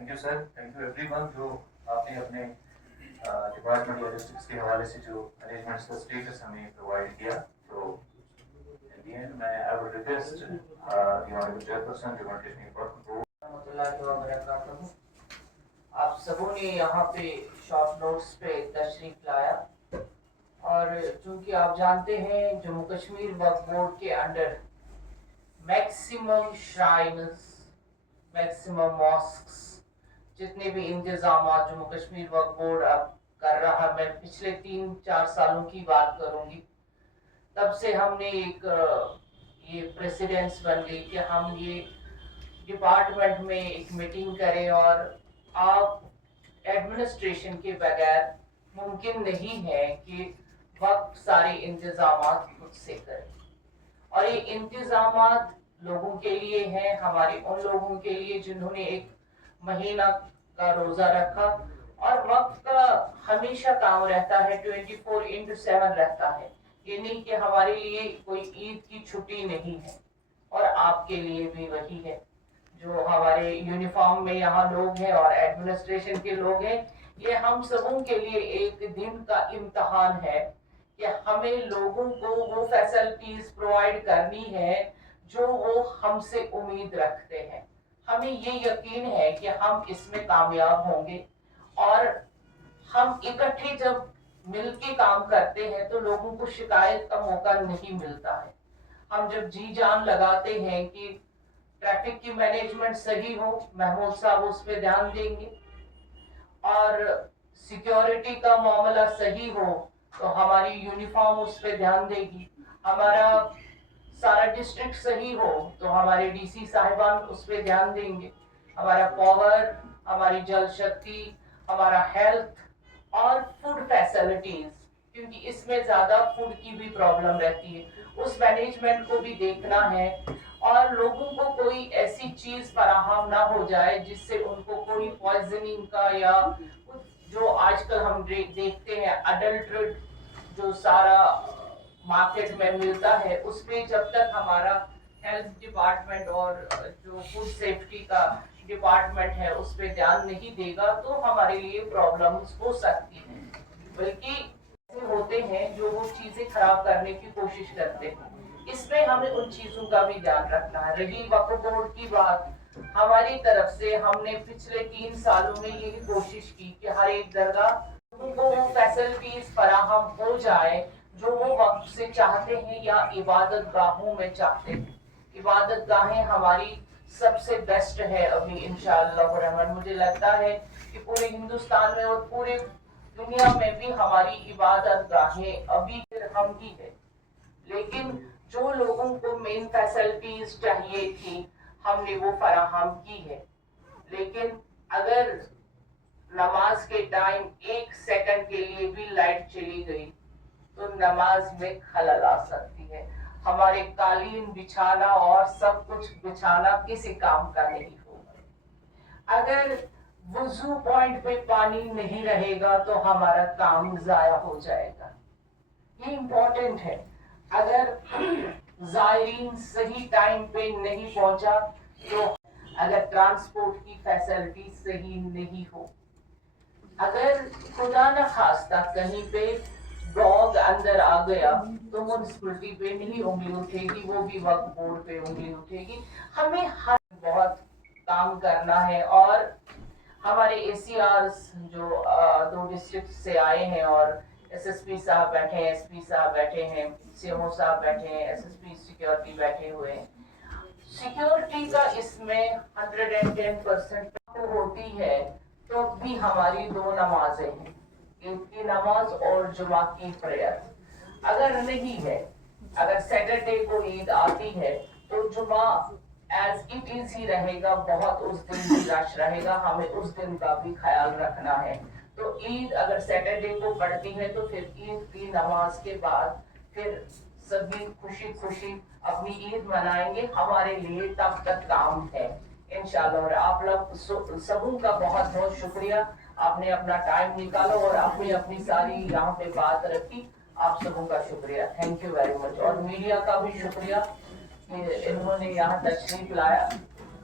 Thank you sir, thank you every one جو آپ نے اپنے ڈپارٹمنٹ لاجسٹکس کے حوالے سے جو ارینجمنٹس کا اسٹیٹس ہمیں پرووائڈ کیا. تو میں I would request the honourable chairperson department رحمۃ اللہ وبرکاتہ. آپ سبوں نے یہاں پہ شارٹ نوٹس پہ تشریف لایا اور چونکہ آپ جانتے ہیں جموں کشمیر وقف بورڈ کے under maximum shrines, maximum masks, جتنے بھی انتظامات جموں کشمیر وقف بورڈ اب کر رہا، میں پچھلے 3-4 سالوں کی بات کروں گی، تب سے ہم نے ایک یہ پریسیڈنس بن گئی کہ ہم یہ ڈپارٹمنٹ میں ایک میٹنگ کریں اور آپ ایڈمنسٹریشن کے بغیر ممکن نہیں ہے کہ وقت سارے انتظامات خود سے کریں. اور یہ انتظامات لوگوں کے لیے ہیں، ہمارے ان لوگوں کے لیے جنہوں نے ایک مہینہ کا روزہ رکھا، اور وقت کا ہمیشہ کام رہتا ہے، 24x7 رہتا ہے. یہ نہیں کہ ہمارے لیے کوئی عید کی چھٹی نہیں ہے، اور آپ کے لیے بھی وہی ہے. جو ہمارے یونیفارم میں یہاں لوگ ہیں اور ایڈمنسٹریشن کے لوگ ہیں، یہ ہم سبوں کے لیے ایک دن کا امتحان ہے کہ ہمیں لوگوں کو وہ فیسلٹیز پرووائڈ کرنی ہے جو وہ ہم سے امید رکھتے ہیں. ہمیں یہ یقین ہے کہ ہم اس میں کامیاب ہوں گے، اور ہم اکٹھے جب مل کے کام کرتے ہیں تو لوگوں کو شکایت کا موقع نہیں ملتا ہے. ہم جب جی جان لگاتے ہیں کہ ٹریفک کی مینجمنٹ صحیح ہو، محمود صاحب اس پہ دھیان دیں گے، اور سیکیورٹی کا معاملہ صحیح ہو تو ہماری یونیفارم اس پہ دھیان دے گی. ہمارا سارا ڈسٹرکٹ صحیح ہو تو ہمارے ڈی سی صاحبان اس پہ دھیان دیں گے. ہمارا پاور، ہماری جل شکتی، ہمارا ہیلتھ اور فوڈ فیسلٹیز، کیونکہ اس میں زیادہ فوڈ کی بھی پرابلم رہتی ہے، اس مینجمنٹ کو بھی دیکھنا ہے، اور لوگوں کو کوئی ایسی چیز فراہم نہ ہو جائے جس سے ان کو کوئی پوائزننگ کا، یا جو آج کل ہم دیکھتے ہیں اڈلٹریٹ جو سارا مارکیٹ میں ملتا ہے، اس پہ جب تک ہمارا ہیلتھ ڈپارٹمنٹ اور جو فوڈ سیفٹی کا ڈپارٹمنٹ ہے اس پہ دھیان نہیں دے گا تو ہمارے لیے پرابلمز ہو سکتی ہیں. بلکہ ایسے ہوتے ہیں جو وہ چیزیں خراب کرنے کی کوشش کرتے ہیں. اس میں ہمیں ان چیزوں کا بھی دھیان رکھنا ہے. رہی وقف بورڈ کی بات، ہماری طرف سے ہم نے پچھلے 3 سالوں میں یہی کوشش کی کہ ہر ایک درگاہ کو وہ فیسلٹیز فراہم ہو جائے جو وہ وقت سے چاہتے ہیں یا عبادت گاہوں میں چاہتے ہیں. عبادت گاہیں ہماری سب سے بیسٹ ہے ابھی انشاءاللہ الرحمن. مجھے لگتا ہے کہ پورے ہندوستان میں اور پورے دنیا میں بھی ہماری عبادت گاہیں ابھی ہم کی ہے. لیکن جو لوگوں کو مین فیسلٹیز چاہیے تھی ہم نے وہ فراہم کی ہے. لیکن اگر نماز کے ٹائم 1 سیکنڈ کے لیے بھی لائٹ چلی گئی تو نماز میں خلل آ سکتی ہے. ہمارے قالین بچھانا اور سب کچھ بچھانا کسی کام کا نہیں ہوگا. اگر وضو پوائنٹ پہ پانی نہیں رہے گا تو ہمارا کام ضائع ہو جائے گا. یہ امپورٹنٹ ہے. اگر زائرین صحیح ٹائم پہ نہیں پہنچا تو اگر ٹرانسپورٹ کی فیسلٹی صحیح نہیں ہو، اگر خدا نہ خواستہ کہیں پہ ڈاگ اندر آ گیا تو میونسپلٹی پہ نہیں انگلی اٹھے گی، وہ بھی وقف بورڈ پہ انگلی اٹھے گی. ہمیں ہر بہت کام کرنا ہے. اور ہمارے اے سی آرز جو 2 ڈسٹرکٹ سے آئے ہیں، اور ایس ایس پی صاحب بیٹھے ہیں، ایس پی صاحب بیٹھے ہیں، سی ایم او صاحب بیٹھے ہیں، ایس ایس پی سیکیورٹی بیٹھے ہوئے ہیں. سیکیورٹی کا اس میں 110% ہوتی ہے تو بھی ہماری 2 نمازیں ہیں، عید کی نماز اور جمعہ کی پریئر. اگر نہیں ہے، اگر سیٹرڈے کو عید آتی ہے تو جمعہ ایز اٹ از ہی رہے گا، بہت اس دن بھی رش رہے گا. ہمیں اس دن کا بھی خیال رکھنا ہے. تو عید اگر سیٹرڈے کو پڑتی ہے تو پھر عید کی نماز کے بعد پھر سبھی خوشی خوشی اپنی عید منائیں گے. ہمارے لیے تب تک کام ہے انشاءاللہ. اور آپ لوگ سبوں کا بہت بہت شکریہ. آپ نے اپنا ٹائم نکالا اور آپ نے اپنی ساری یہاں پہ بات رکھی. آپ سبوں کا شکریہ. Thank you very much. اور میڈیا کا بھی شکریہ کہ انہوں نے یہاں تشریف لایا.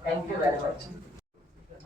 Thank you very much.